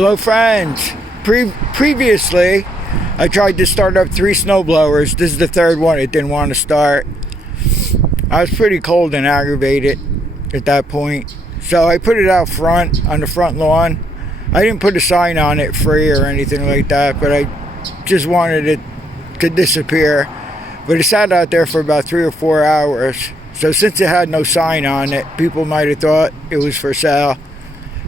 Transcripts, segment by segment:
Hello friends. Previously, I tried to start up 3 snow blowers. This is the third one. It didn't want to start. I was pretty cold and aggravated at that point. So I put it out front on the front lawn. I didn't put a sign on it free or anything like that, but I just wanted it to disappear. But it sat out there for about 3 or 4 hours. So since it had no sign on it, people might have thought it was for sale.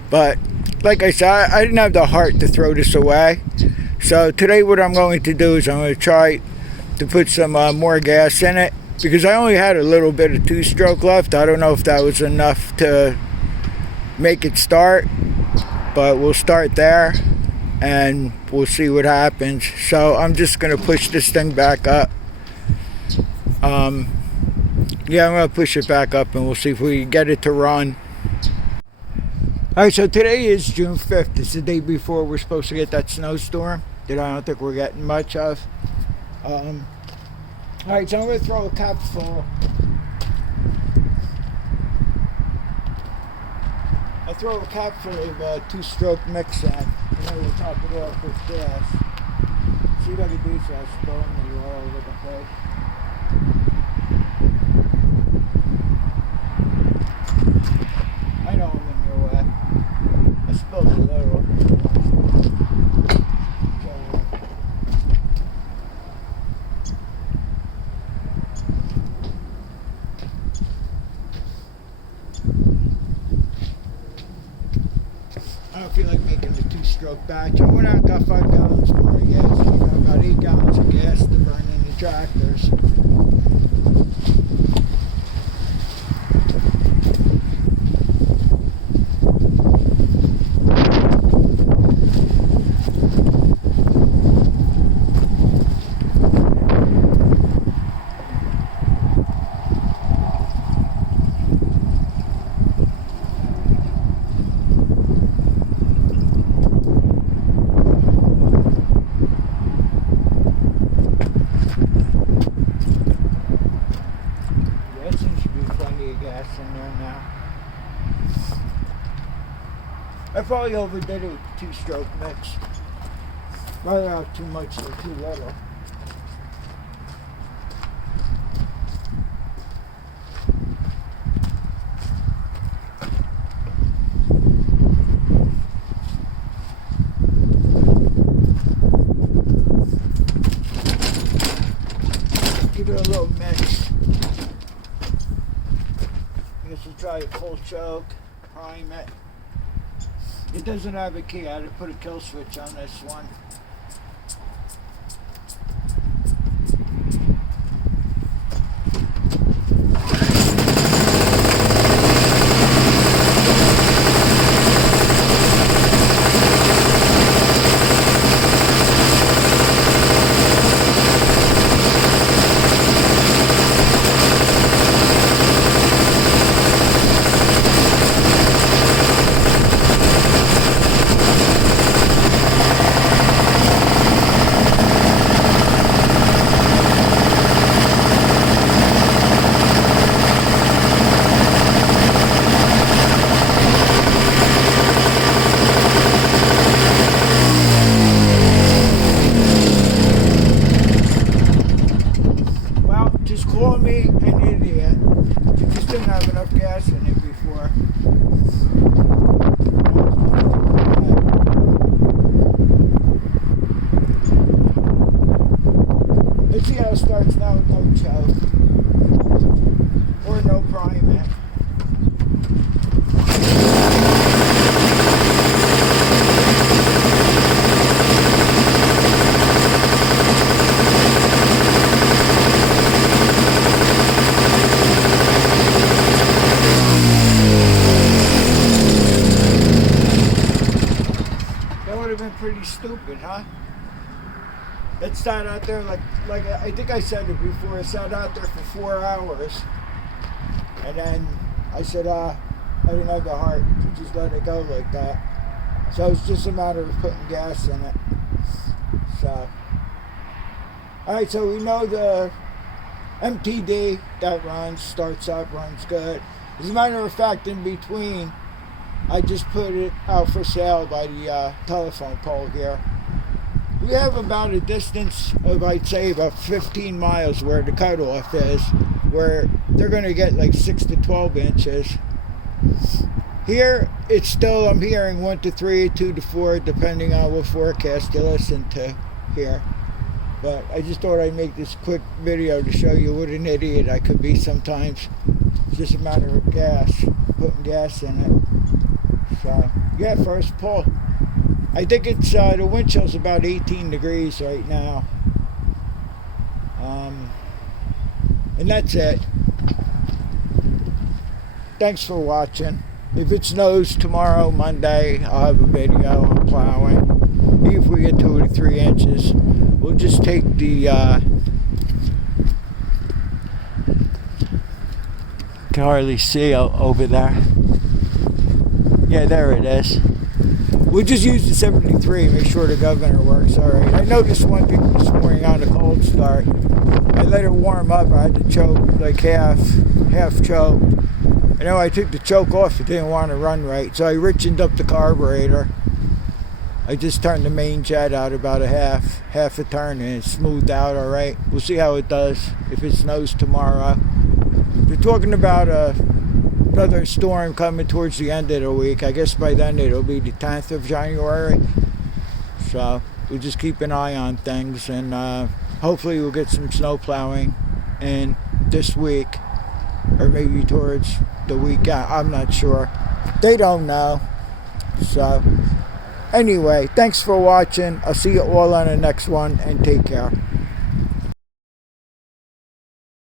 But like I said, I didn't have the heart to throw this away. So today what I'm going to do is I'm going to try to put some more gas in it, because I only had a little bit of 2-stroke left. I don't know if that was enough to make it start, but we'll start there and we'll see what happens. So I'm just going to push this thing back up. I'm going to push it back up and we'll see if we can get it to run. Alright, so today is June 5th. It's the day before we're supposed to get that snowstorm that I don't think we're getting much of. Alright, so I'm going to throw a cap full. I'll throw a cap full of 2-stroke mix in, and then we'll top it off with gas. See what I can do so I spill in the oil with the plate. I know I'm in your way. I spilled a little. I don't feel like making a 2-stroke batch. I went out and got 5 gallons more of gas. I got about 8 gallons of gas to burn in the tractors. I probably overdid it with the 2-stroke mix. Rather have too much than too little. Give it a little mix. I guess we'll try a full choke, prime it. It doesn't have a key. I had to put a kill switch on this one. Call me an idiot. You just didn't have enough gas in it before. Let's see how it starts now with no choke. Or no priming. Pretty stupid, huh? It sat out there like I think I said it before. It sat out there for 4 hours, and then I said, I didn't have the heart to just let it go like that. So it's just a matter of putting gas in it. So, all right. So we know the MTD that runs, starts up, runs good. As a matter of fact, in between I just put it out for sale by the telephone pole here. We have about a distance of, I'd say, about 15 miles where the cutoff is, where they're going to get like 6 to 12 inches. Here, it's still, I'm hearing 1 to 3, 2 to 4, depending on what forecast you listen to here. But I just thought I'd make this quick video to show you what an idiot I could be sometimes. It's just a matter of gas, putting gas in it. So, yeah, first pull. I think it's, the wind chill's about 18 degrees right now. And that's it. Thanks for watching. If it snows tomorrow, Monday, I'll have a video on plowing. If we get 2 to 3 inches, we'll just take the can hardly see over there. Yeah, there it is. We'll just use the 73, make sure the governor works alright. I noticed one thing this morning on the cold start. I let it warm up. I had to choke like half choke. I know I took the choke off. It didn't want to run right, so I richened up the carburetor. I just turned the main jet out about a half a turn, and it smoothed out all right. We'll see how it does if it snows tomorrow. They're talking about another storm coming towards the end of the week. I guess by then it'll be the 10th of January. So we'll just keep an eye on things, and hopefully we'll get some snow plowing in this week, or maybe towards the weekend. I'm not sure. They don't know. So anyway, thanks for watching. I'll see you all on the next one, and take care.